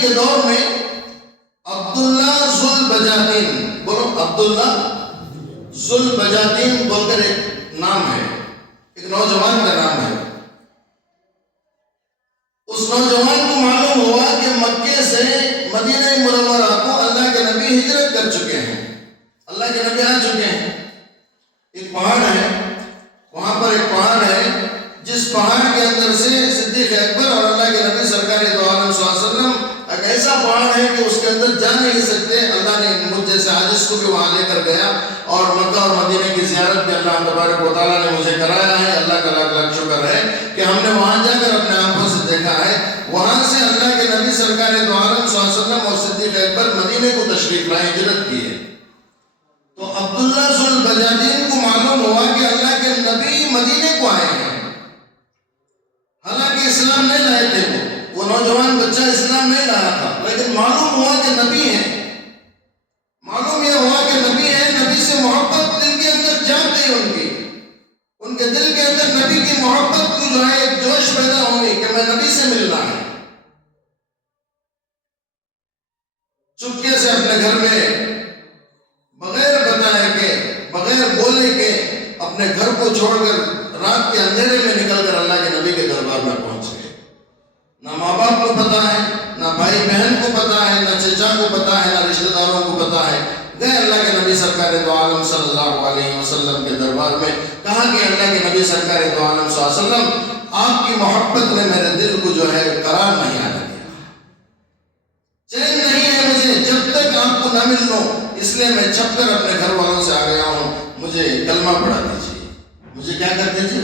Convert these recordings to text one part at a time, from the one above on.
کے دور میں عبداللہ ذوالبجاتین، بولو عبداللہ ذوالبجاتین بول کر ایک نام ہے، ایک نوجوان کا نام ہے. اس نوجوان کو معلوم ہوا کہ مکے سے مدینہ منورہ کو اللہ کے نبی ہجرت کر چکے ہیں، اللہ کے نبی آ چکے ہیں. ایک پہاڑ ہے، وہاں پر ایک پہاڑ ہے جس پہاڑ کے اندر سے صدیق اکبر اور اللہ کے نبی سرکار دو عالم صلی اللہ علیہ وسلم، ایک ایسا پہاڑ ہے کہ اس کے اندر جا نہیں سکتے. اللہ نے مجھ جیسے عاجز کو بھی وہاں لے کر گیا، اور مکہ اور مدینہ کی زیارت بھی اللہ تبارک و تعالیٰ نے مجھے کرایا ہے. اللہ کا لاکھ لاکھ شکر ہے کہ ہم نے وہاں جا کر اپنے آنکھوں سے دیکھا ہے. وہاں سے اللہ کے نبی سرکار دو عالم صلی اللہ علیہ وسلم اور صدیق اکبر مدینہ کو تشریف لائے، ہجرت کیے. تو عبداللہ ذوالبجاتین کو معلوم ہوا کہ اللہ کے نبی مدینے کو آئے ہیں. حالانکہ اسلام نہیں لائے تھے، وہ نوجوان بچہ اسلام نہیں لایا تھا، لیکن معلوم ہوا کہ نبی ہے. معلوم یہ ہوا کہ نبی ہے. نبی سے محبت دل کے اندر جاگ گئی، ان کے دل کے اندر نبی کی محبت کو جو ہے ایک جوش پیدا ہوئی کہ میں نبی سے ملنا ہے. چپکے سے اپنے گھر میں بغیر بتائے کے، بغیر بولے کے اپنے گھر کو چھوڑ کر رات کے اندھیرے میں نکل کر اللہ کے نبی کے دربار میں پہنچ گئے. نہ ماں باپ کو پتا ہے، نہ بھائی بہن کو پتا ہے، نہ چچا کو پتا ہے، نہ رشتہ داروں کو پتا ہے. گئے اللہ کے نبی سرکار دو عالم صلی اللہ علیہ وسلم کے دربار میں. کہا کہ اللہ کے نبی سرکار دو عالم صلی اللہ علیہ وسلم، آپ کی محبت نے میرے دل کو جو ہے قرار نہیں آنے دیا، چین نہیں ہے مجھے جب تک آپ کو نہ مل لوں، اس لیے میں چھپ کر اپنے گھر والوں سے آ گیا ہوں. مجھے کلمہ پڑھا دیجیے. مجھے کیا کر دیجیے؟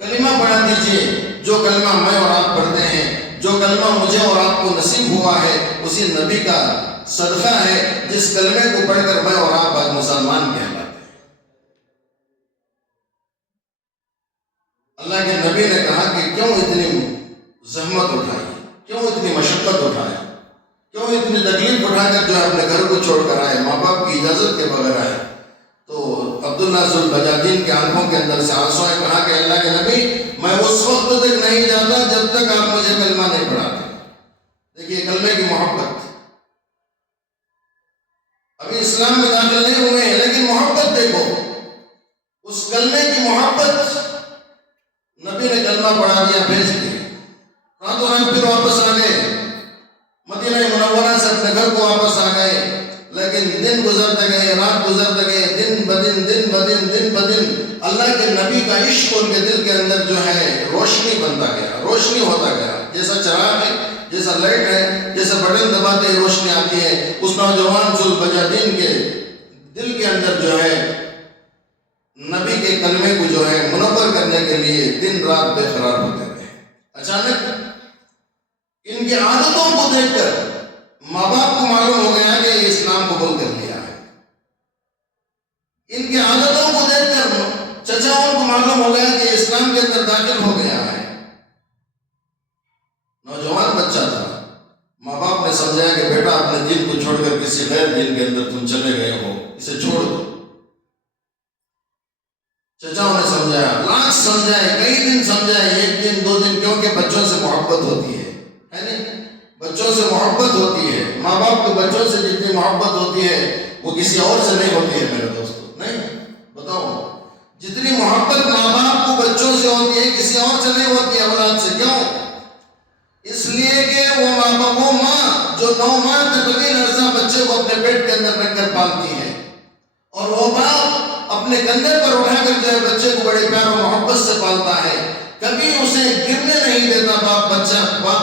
کلمہ پڑھا دیجیے. جو کلمہ میں اور آپ پڑھتے ہیں، جو کلمہ مجھے اور آپ کو نصیب ہوا ہے، اسی نبی کا صدقہ ہے جس کلمے کو پڑھ کر میں اور آپ آج مسلمان کہلاتے ہیں. اللہ کے نبی نے کہا کہ کیوں اتنی زحمت اٹھائی، کیوں اتنی مشقت اٹھائے، کیوں اتنی تکلیف اٹھا کر جو ہے اپنے گھر کو چھوڑ کر آئے، ماں باپ کی اجازت کے بغیر آئے. تو عبداللہ ذوالبجاتین کے آنکھوں کے اندر سے آنسو آئے. کہا کہ اللہ کے نبی، میں اس وقت تک نہیں جاتا جب تک آپ مجھے کلمہ نہیں پڑھاتے. دیکھیے کلمے کی محبت. ابھی اسلام میں داخل نہیں ہوئے ہیں لیکن محبت دیکھو، اس کلمے کی محبت. نبی نے کلمہ پڑھا دیا، بھیج دیا. راتوں رات پھر واپس آ گئے مدینہ منورہ سے، اپنے گھر کو واپس آ گئے. لیکن دن گزرتے گئے، رات گزرتے گئے، دن بدن اللہ کے نبی کا عشق ان کے دل کے اندر جو ہے روشنی بنتا گیا، روشنی ہوتا گیا. جیسا چراغ ہے، جیسا لائٹ ہے، جیسا بٹن دباتے ہی روشنی آتی ہے. اس نوجوان ذوالبجاتین کے دل کے اندر جو ہے نبی کے کلمے کو جو ہے منور کرنے کے لیے دن رات بے قرار ہوتے رہے. اچانک ان کی عادتوں کو دیکھ کر ماں باپ کو معلوم ہو گیا کہ یہ اسلام قبول کر لیا ہے. ان کی عادتوں کو دیکھ کر چچاؤں کو معلوم ہو گیا کہ اسلام کے اندر داخل ہو گیا ہے. نوجوان بچہ تھا. ماں باپ نے سمجھایا کہ بیٹا اپنے دین کو چھوڑ کر کسی غیر دین کے اندر تم چلے گئے ہو، اسے چھوڑ دو. چچاؤں نے سمجھایا، لاکھ سمجھائے، کئی دن سمجھائے، ایک دن دو دن، کیونکہ بچوں سے محبت ہوتی ہے نہیں؟ بچوں سے محبت ہوتی ہے. ماں باپ کو بچوں سے جتنی محبت ہوتی ہے وہ کسی اور سے نہیں ہوتی ہے میرے دوستو. نہیں بتاؤ، جتنی محبت ماں باپ کو بچوں سے ہوتی ہے کسی اور سے نہیں ہوتی ہے اولاد سے. کیوں؟ اس لیے کہ وہ ماں جو 9 ماہ تک طویل عرصہ بچے کو اپنے پیٹ کے اندر رکھ کر پالتی ہے، اور وہ باپ اپنے کندھے پر اٹھا کر جو ہے بچے کو بڑے پیار و محبت سے پالتا ہے. کبھی اسے گرنے نہیں دیتا باپ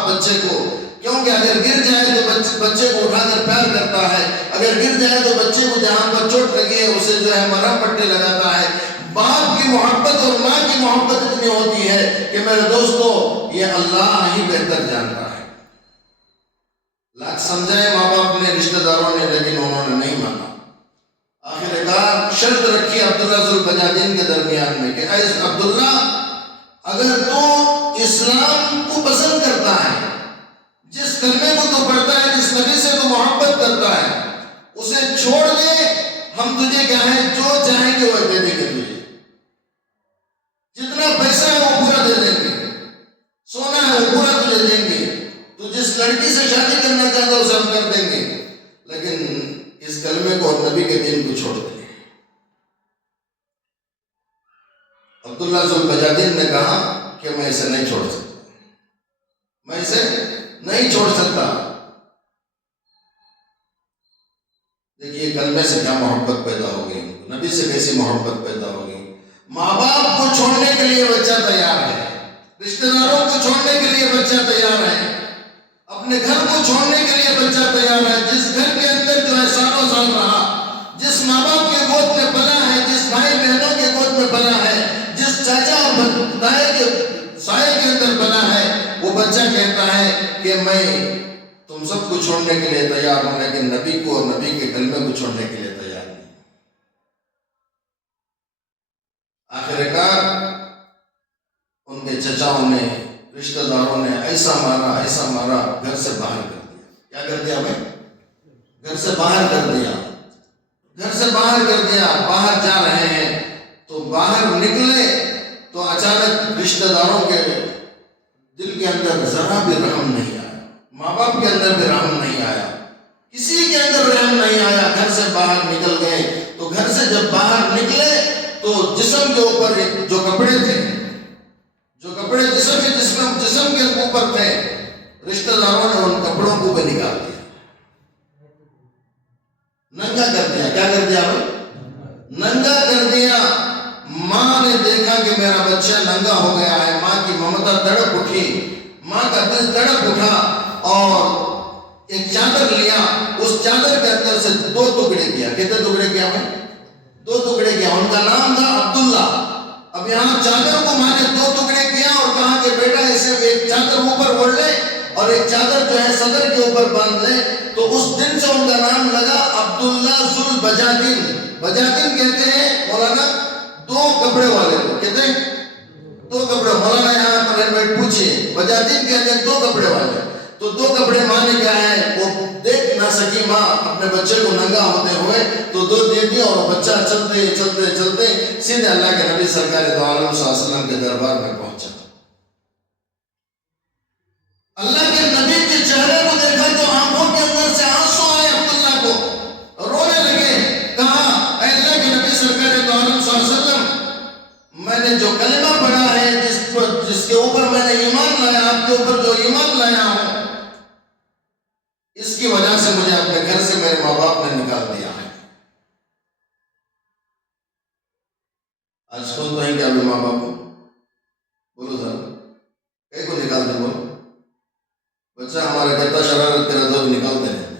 بچے کو، کیونکہ اگر گر جائے تو بچے کو اٹھا کر پیار کرتا ہے، اگر گر جائے تو بچے کو جہاں پر چوٹ لگی ہے اسے جو ہے مرہم پٹی لگاتا ہے. باپ کی محبت اور ماں کی محبت اتنی ہوتی ہے کہ میرے دوستو یہ اللہ ہی بہتر جانتا ہے. لاکھ سمجھائے ماں باپ نے، رشتہ داروں نے، لیکن انہوں نے نہیں مانا. آخر کار شرط رکھی عبداللہ ذوالبجاتین کے درمیان میں کہ اے عبداللہ، اگر تو اسلام کو پسند کرتا ہے، جس کلمے کو تو پڑھتا ہے، جس نبی سے تو محبت کرتا ہے، اسے چھوڑ دے. ہم تجھے کیا ہے جو چاہیں گے وہ دے دیں گے. تجھے جتنا پیسہ ہے وہ پورا دے دیں گے، سونا ہے وہ پورا تجھے دیں گے. تو جس لڑکی سے شادی کرنا چاہتا اسے ہم کر دیں گے، لیکن اس کلمے کو اور نبی کے دین کو چھوڑ دیں گے۔ عبداللہ ذوالبجاجین نے کہا کہ میں اسے نہیں چھوڑ سکتا، میں اسے نہیں چھوڑ سکتا۔ دیکھیے کلمے سے کیا محبت پیدا ہوگی، نبی سے کیسی محبت پیدا ہوگی۔ ماں باپ کو چھوڑنے کے لیے بچہ تیار ہے، رشتہ داروں کو چھوڑنے کے لیے بچہ تیار ہے، اپنے گھر کو چھوڑنے کے لیے بچہ تیار ہے۔ جس گھر کے اندر جو ہے سالوں سال رہا، جس ماں باپ کے گود میں پلا ہے، جس بھائی بہنوں کے گود میں پلا ہے، جس چاچا اور دائے کے سائے کے اندر پلا ہے، وہ بچہ کہتا ہے کہ میں تم سب کو چھوڑنے کے لیے تیار ہوں، لیکن نبی کو اور نبی کے کلمے کو چھوڑنے کے لیے تیار نہیں۔ آخر کار ان کے چچاؤں نے، رشتہ داروں نے ایسا مارا گھر سے باہر کر دیا۔ کیا کر دیا بھائی؟ گھر سے باہر کر دیا، گھر سے باہر کر دیا۔ باہر جا رہے ہیں تو باہر نکلے تو اچانک رشتہ داروں کے دل کے اندر ذرا بھی رحم نہیں آیا، ماں باپ کے اندر بھی رحم نہیں آیا، کسی کے اندر رحم نہیں آیا۔ گھر سے باہر نکل گئے تو گھر سے جب باہر نکلے تو جسم کے اوپر جو کپڑے تھے، جو کپڑے جسم کے اوپر تھے، رشتہ داروں نے ان کپڑوں کو بھی نکال دیا، ننگا کر دیا۔ کیا کر دیا بھائی؟ ننگا کر دیا۔ ماں نے دیکھا کہ میرا بچہ ننگا ہو گیا ہے، ماں کی ممتا تڑپ اٹھی، ماں کا دل تڑپ اٹھا اور ایک چادر لیا، اس چادر کے اندر سے 2 ٹکڑے کیا۔ کتنے ٹکڑے کیا بھائی؟ 2 ٹکڑے کیا۔ ان کا نام تھا عبداللہ۔ اب یہاں چادر کو ماں نے 2 ٹکڑے کیا اور کہا کہ بیٹا اسے ایک چادر اوپر اوڑھ لے اور ایک چادر جو ہے صدر کے اوپر باندھ لے۔ تو اس دن سے ان کا نام لگا عبداللہ ذوالبجاجین۔ بجاجین کہتے ہیں مولانا 2 کپڑے والے کو، کہتے ہیں 2 کپڑے۔ مولانا یہاں پر پوچھئے، بجاجین کہتے ہیں 2 کپڑے والے۔ تو 2 کپڑے ماں نے کیا ہے، وہ دیکھ نہ سکی ماں اپنے بچے کو ننگا ہوتے ہوئے، تو 2 دے دیا اور بچہ چلتے چلتے چلتے سیدھے اللہ کے نبی سرکار دو عالم صلی اللہ علیہ وسلم کے دربار میں پہنچا۔ اللہ کے نبی کے چہرے کو دیکھا تو آنکھوں کے اندر سے آنسو آئے، عبداللہ کو رونے لگے۔ کہا اے اللہ کے نبی سرکار دو عالم صلی اللہ علیہ وسلم، میں نے جو کلمہ پڑھا ہے، جس کے اوپر میں نے ایمان لایا، آپ کے اوپر جو ایمان لایا ہوں، اس کی وجہ سے مجھے اپنے گھر سے میرے ماں باپ نے نکال دیا ہے۔ آج سنتے ہیں کہ ابھی ماں باپ کو بولو سر کئی کو نکال دیں، بولو بچہ ہمارا کہتا شرارت کرا تو بھی نکالتے ہیں،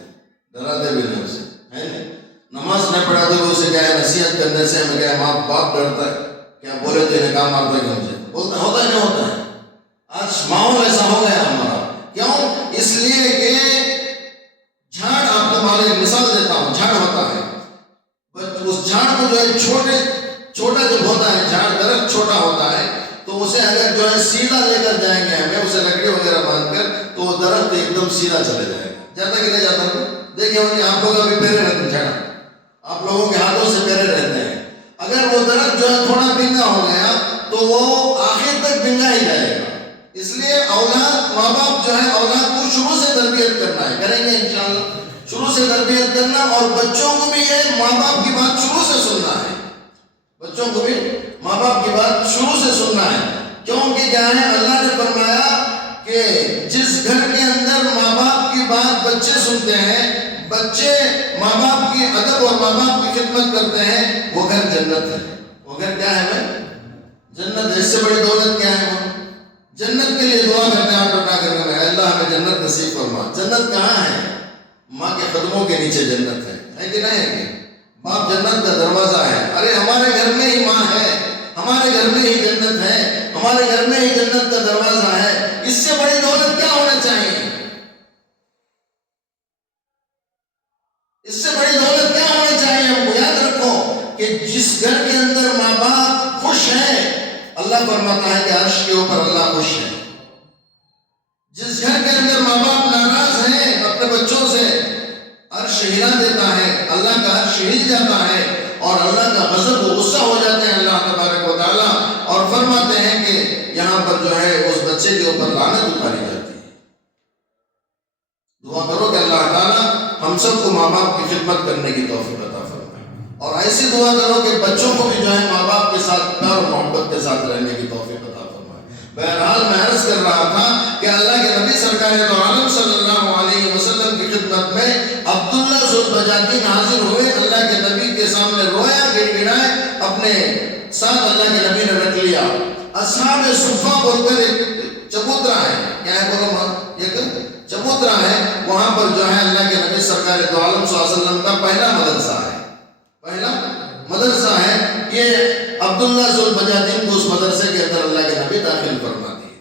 ڈراتے بھی نہیں اسے، ہے نہیں؟ نماز نہیں پڑھاتے ہوئے اسے کیا ہے، نصیحت کرنے سے ہمیں کیا ہے، ماں باپ ڈرتا ہے، کیا بولے تو انہیں کام مارتا ہے کہ مجھے بولتا ہوتا ہے نہیں ہوتا ہے۔ آج ماحول ایسا ہو گیا ہمارا، کیوں؟ اس لیے کہ جھاڑ، آپ کو میں مثال دیتا ہوں، جھاڑ ہوتا ہے، اس جھاڑ کو جو ہے چھوٹا جب ہوتا ہے، جھاڑ درخت چھوٹا ہوتا ہے تو اسے اگر جو ہے سیدھا لے کر جائیں گے ہمیں، اسے لکڑی وغیرہ باندھ کر، تو وہ درخت ایک دم سیدھا چلے جائے گا۔ جاتا کہ نہیں جاتا؟ دیکھیں آپ لوگ ابھی پیرے رہتے ہیں، جھاڑ آپ لوگوں کے ہاتھوں سے پیرے رہتے ہیں، اگر وہ درخت جو ہے تھوڑا بنگا ہو گیا تو وہ آخر تک بنگا ہی جائے گا۔ اس لیے اولاد، ماں باپ جو ہے اولاد کو شروع سے تربیت کرنا ہے، کریں گے انشاءاللہ، شروع سے تربیت کرنا، اور بچوں کو بھی یہ ماں باپ کی بات شروع سے سننا ہے، بچوں کو بھی ماں باپ کی بات شروع سے سننا ہے۔ کیونکہ کیا ہے، اللہ نے فرمایا کہ جس گھر کے اندر ماں باپ کی بات بچے سنتے ہیں، بچے ماں باپ کی ادب اور ماں باپ کی خدمت کرتے ہیں، وہ گھر جنت ہے۔ وہ گھر کیا ہے بھائی؟ جنت ہے۔ اس سے بڑی دولت کیا ہے؟ وہ جنت کے لیے دعا کرتے ہیں، آپ بتا کرنے میں اللہ ہمیں جنت نصیب فرما۔ جنت کہاں ہے؟ ماں کے قدموں کے نیچے جنت ہے کہ نہیں ہے؟ باپ جنت کا دروازہ ہے۔ ارے ہمارے گھر میں ہی ماں ہے، ہمارے گھر میں ہی جنت ہے، ہمارے گھر میں ہی جنت کا دروازہ ہے۔ اس سے بڑی دولت کیا ہونا چاہیے؟ اس سے بڑی دولت کیا ہونا چاہیے؟ ہم کو یاد رکھو کہ جس گھر کے اندر ماں باپ خوش ہیں، اللہ فرماتا ہے کہ عرش کے اوپر اللہ خوش ہے۔ جس گھر کے اندر ماں باپ ناراض ہیں اپنے بچوں سے، عرش ہلا دیتا ہے، اللہ کا عرش ہل جاتا ہے اور اللہ کا غضب و غصہ ہو جاتے ہیں اللہ تبارک و تعالیٰ، اور فرماتے ہیں کہ یہاں پر جو ہے اس بچے کے اوپر لعنت اتاری جاتی ہے۔ دعا کرو کہ اللہ تعالیٰ ہم سب کو ماں باپ کی خدمت کرنے کی توفیق عطا فرمائے، اور ایسی دعا کرو کہ بچوں کو بھی جو ہے ماں باپ کے ساتھ پیار اور محبت کے ساتھ رہنے کی توفیق عطا فرمائے۔ بہرحال میں عرض کر رہا تھا کہ اللہ کے نبی سرکار دو عالم صلی اللہ علیہ وسلم کی خدمت میں عبداللہ ذو البجاجین حاضر ہوئے، اللہ کے نبی کے سامنے رویا گڑ گڑائے، اپنے ساتھ اللہ کے نبی نے رکھ لیا۔ اصحاب صفہ بول کر ایک چبوترا ہے، کیا ہے بولو ماں، ایک چبوترا ہے، وہاں پر جو ہے اللہ کے نبی سرکار دو عالم صلی اللہ علیہ وسلم کا پہلا مدرسہ ہے، پہلا مدرسہ ہے۔ یہ عبداللہ ذو البجاجین کو اس مدرسے کے اندر اللہ کے نبی داخل فرما دیے،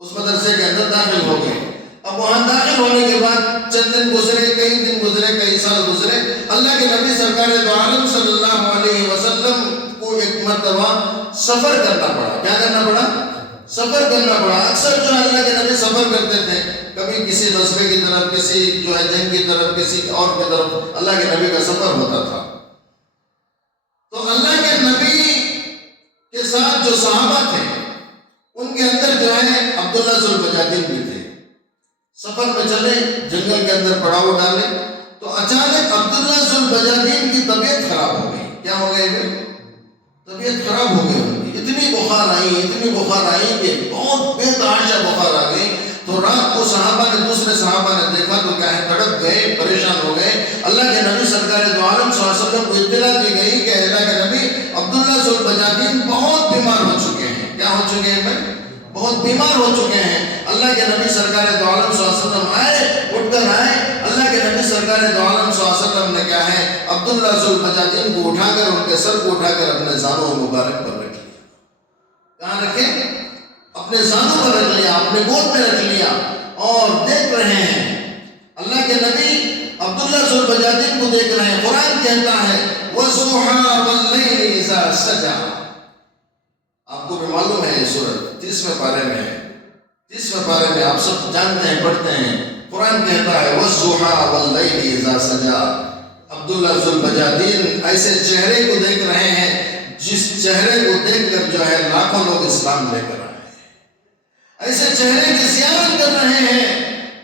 اس مدرسے کے اندر داخل ہو گئے۔ اب وہاں داخل ہونے کے بعد چند دن گزرے، کئی دن گزرے، کئی سال گزرے، اللہ کے نبی سرکار دو عالم صلی اللہ علیہ وسلم کو ایک مرتبہ سفر کرنا پڑا۔ کیا کرنا پڑا؟ سفر کرنا پڑا۔ اکثر جو ہے اللہ کے نبی سفر کرتے تھے، کبھی کسی غزوے کی طرف، کسی جو ہے جنگ کی طرف، کسی اور کی طرف اللہ کے نبی کا سفر ہوتا تھا۔ تو اللہ کے نبی کے ساتھ جو صحابہ تھے ان کے اندر جو ہے عبداللہ ذو البجاجین بھی تھے۔ سفر میں چلے، جنگل کے اندر پڑاؤ ڈالے، تو اچانک عبداللہ ذو البجاجین کی طبیعت خراب ہو گئی۔ کیا ہو گئی؟ طبیعت خراب ہو گئی ان کی، اتنی بخار آئی کہ بہت بے تحاشا بخار آ گئی۔ تو رات کو دوسرے صحابہ نے دیکھا تو کیا ہے، تڑپ گئے، پریشان ہو گئے۔ اللہ کے نبی سرکار دو عالم صلی اللہ علیہ وسلم کو اطلاع دی گئی کہ اللہ کے نبی عبداللہ ذو البجاجین بہت بیمار ہو چکے ہیں۔ کیا ہو چکے ہیں؟ بہت بیمار ہو چکے ہیں۔ اللہ کے نبی سرکار دو عالم صلی اللہ علیہ وسلم اٹھ کر آئے۔ اللہ کے نبی سرکار دو عالم صلی اللہ علیہ وسلم نے کیا ہے، عبداللہ ذو البجاجین کو اٹھا کر، ان کے سر کو اٹھا کر اپنے زانوں مبارک پر رکھ لیا۔ کہاں رکھے؟ اپنے زانوں پر رکھ لیا، اپنے گود میں رکھ لیا، اور دیکھ رہے ہیں اللہ کے نبی عبداللہ ذو البجاجین کو دیکھ رہے ہیں۔ قرآن کہتا ہے وَالضُّحَىٰ وَاللَّيْلِ إِذَا سَجَىٰ۔ آپ کو بھی معلوم ہے یہ سورت 30ویں پارے میں ہے، 30ویں پارے میں آپ سب جانتے ہیں، پڑھتے ہیں۔ قرآن کہتا ہے وَالضُّحَىٰ وَاللَّيْلِ إِذَا سَجَىٰ۔ عبداللہ ذو البجاجین ایسے چہرے کو دیکھ رہے ہیں جس چہرے کو دیکھ کر جو ہے لاکھوں لوگ اسلام لے کر آئے ہیں۔ ایسے چہرے کی زیارت کر رہے ہیں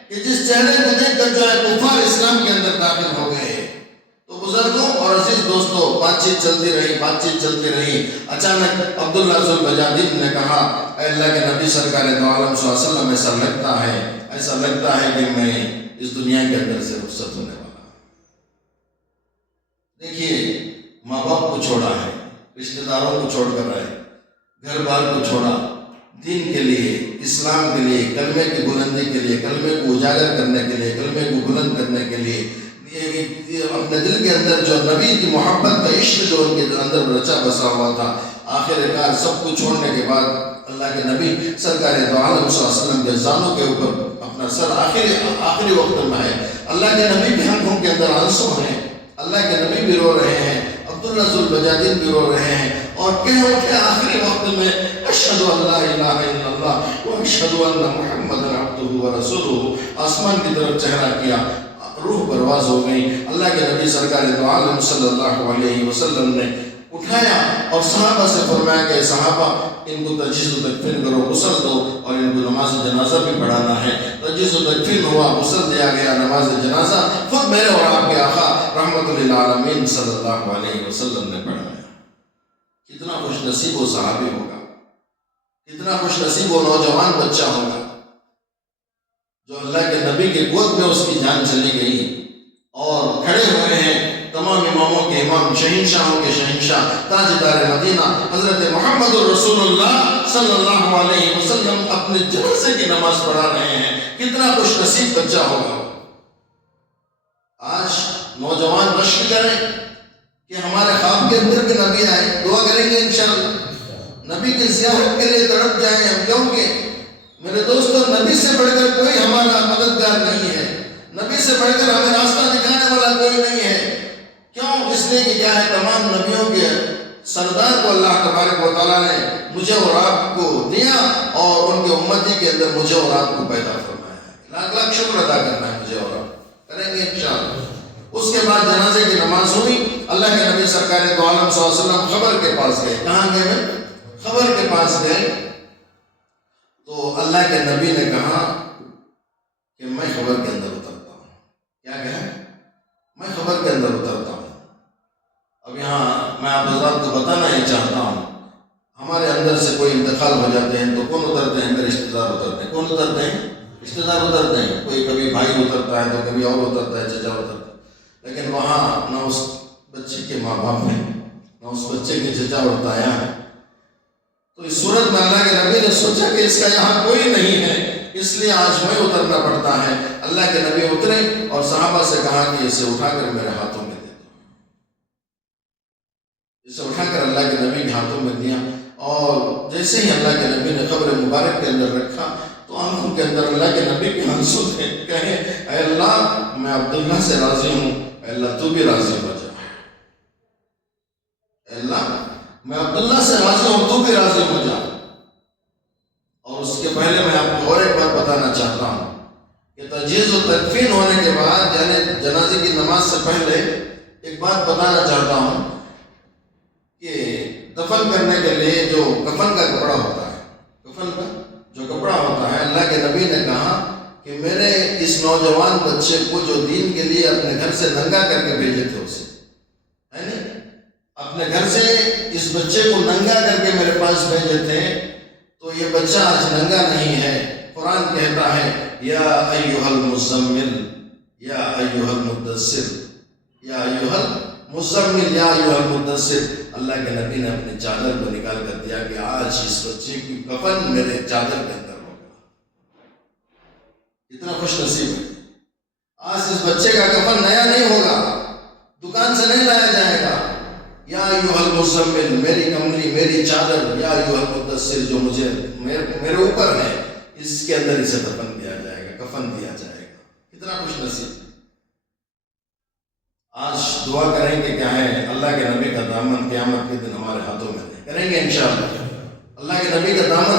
کہ جس چہرے کو دیکھ کر جو ہے کفار اسلام کے اندر داخل ہو گئے۔ تو بزرگوں اور عزیز دوستوں، بات چیت چلتی رہی۔ اچانک عبداللہ ذو البجاجین نے کہا، اے اللہ کے نبی سرکار دو عالم صلی اللہ علیہ وسلم، ایسا لگتا ہے کہ میں اس دنیا کے اندر سے رخصت ہونے والا ہوں۔ دیکھیے، ماں باپ کو چھوڑا ہے، رشتہ داروں کو چھوڑ کر آئے، گھر بار کو چھوڑا، دین کے لیے، اسلام کے لیے، کلمے کی بلندی کے لیے، کلمے کو اجاگر کرنے کے لیے، کلمے کو بلند کرنے کے لیے، اپنے دل کے اندر جو نبی کی محبت کا عشق جو ان کے اندر رچا بسا ہوا تھا، آخر کار سب کچھ چھوڑنے کے بعد اللہ کے نبی سرکار دو عالم صلی اللہ علیہ وسلم کے زانوں کے اوپر اپنا سر آخری وقت میں ہے۔ اللہ کے نبی کی آنکھوں کے اندر آنسو ہیں، اللہ کے نبی بھی رو رہے ہیں، عبداللہ ذو البجاجین بھی رو رہے ہیں، اور کہہ اٹھے آخری وقت میں اشہد ان لا الہ الا اللہ و اشہد ان محمد عبدہ و رسولہ۔ آسمان کی طرف چہرہ کیا، روح پرواز ہو گئی۔ اللہ کے نبی سرکار دو عالم صلی اللہ علیہ وسلم نے اٹھایا اور صحابہ سے فرمایا کہ صحابہ ان کو تجہیز و تکفین کرو، غسل دو، اور ان کو نماز جنازہ بھی پڑھانا ہے۔ تجہیز و تکفین ہوا، غسل دیا گیا، نماز جنازہ خود میرے اور آپ کے آقا رحمت للعالمین صلی اللہ علیہ وسلم نے پڑھایا۔ کتنا خوش نصیب وہ صحابی ہوگا، کتنا خوش نصیب وہ نوجوان بچہ ہوگا جو اللہ کے نبی کے گود میں اس کی جان چلی گئی، اور کھڑے ہوئے ہیں تمام اماموں کے امام، شہنشاہوں کے شہنشاہ، تاجدار مدینہ حضرت محمد الرسول اللہ صلی اللہ علیہ وسلم اپنے جنازے کی نماز پڑھا رہے ہیں۔ کتنا خوش نصیب بچہ ہوگا۔ آج نوجوان رشک کریں کہ ہمارے خواب کے اندر کے نبی آئے، دعا کریں گے انشاءاللہ، نبی کی زیارت کے لیے تڑپ جائیں ہم، کیونکہ میرے دوستوں نبی سے بڑھ کر کوئی ہمارا مددگار نہیں ہے، نبی سے بڑھ کر ہمیں راستہ دکھانے والا کوئی نہیں ہے۔ کیوں؟ اس لیے کہ کیا ہے، تمام نبیوں کے سردار کو اللہ تبارک و تعالیٰ نے مجھے اور آپ کو دیا، اور ان کے امتی کے اندر مجھے اور آپ کو پیدا فرمایا ہے۔ لاکھ لاکھ شکر ادا کرنا ہے مجھے اور آپ، کریں گے انشاءاللہ۔ اس کے بعد جنازے کی نماز ہوئی، اللہ کے نبی سرکار دو عالم صلی اللہ علیہ وسلم خبر کے پاس گئے۔ کہاں گئے؟ خبر کے پاس گئے۔ تو اللہ کے نبی نے کہا کہ میں خبر کے اندر اترتا ہوں. کیا کہا؟ میں خبر کے اندر اترتا ہوں. اب یہاں میں آپ حضرات کو بتانا یہ چاہتا ہوں، ہمارے اندر سے کوئی انتقال ہو جاتے ہیں تو کون اترتے ہیں؟ میرے رشتے دار اترتے ہیں. کون اترتے ہیں؟ رشتے دار اترتے ہیں. کوئی کبھی بھائی اترتا ہے تو کبھی اور اترتا ہے، چچا اترتا ہے. لیکن وہاں نہ اس بچے کے ماں باپ ہیں، نہ اس بچے کے چچا اور تایا ہیں. تو اس صورت میں اللہ کے نبی نے سوچا کہ اس کا یہاں کوئی نہیں ہے، اس لیے آج میں اترنا پڑتا ہے. اللہ کے نبی اترے اور صحابہ سے کہا کہ اسے اٹھا کر میرے ہاتھوں میں دے دو. اسے اٹھا کر اللہ کے نبی کے ہاتھوں میں دیا، اور جیسے ہی اللہ کے نبی نے قبر مبارک کے اندر رکھا تو آنکھوں کے اندر اللہ کے نبی کے آنسو تھے. کہے اے اللہ میں عبداللہ سے راضی ہوں، اے اللہ تو بھی راضی ہو جا. اے اللہ میں عبداللہ سے راضی ہوں، تو بھی راضی ہو جا. اور اس کے پہلے میں آپ کو اور ایک بات بتانا چاہتا ہوں کہ تجہیز و تدفین ہونے کے بعد، یعنی جنازے کی نماز سے پہلے ایک بات بتانا چاہتا ہوں کہ دفن کرنے کے لیے جو کفن کا کپڑا ہوتا ہے، کفن کا جو کپڑا ہوتا ہے، اللہ کے نبی نے کہا کہ میرے اس نوجوان بچے کو جو دین کے لیے اپنے گھر سے ننگا کر کے بھیجے تھے، اسے ہے نا، اپنے گھر سے اس بچے کو ننگا کر کے میرے پاس بھیجے تھے، تو یہ بچہ آج ننگا نہیں ہے. قرآن کہتا ہے یا ایھا المزمل یا ایھا المدثر یا ایھا المزمل یا ایھا المدثر. اللہ کے نبی نے اپنی چادر کو نکال کر دیا کہ آج اس بچے کی کفن میرے چادر کے اندر ہوگا. اتنا خوش نصیب ہے. آج اس بچے کا کفن نیا نہیں ہوگا، دکان سے نہیں لایا جائے گا. یا ایھا المزمل، میری کملی، میری چادر، یا ایھا المدثر جو مجھے میرے اوپر ہے، اس کے اندر اسے دفن کیا جائے گا، کفن دیا جائے گا. کتنا خوش نصیب. آج دعا کریں گے کیا ہے، اللہ کے نبی کا دامن قیامت کے دن ہمارے ہاتھوں میں کریں گے انشاءاللہ. اللہ کے نبی کا دامن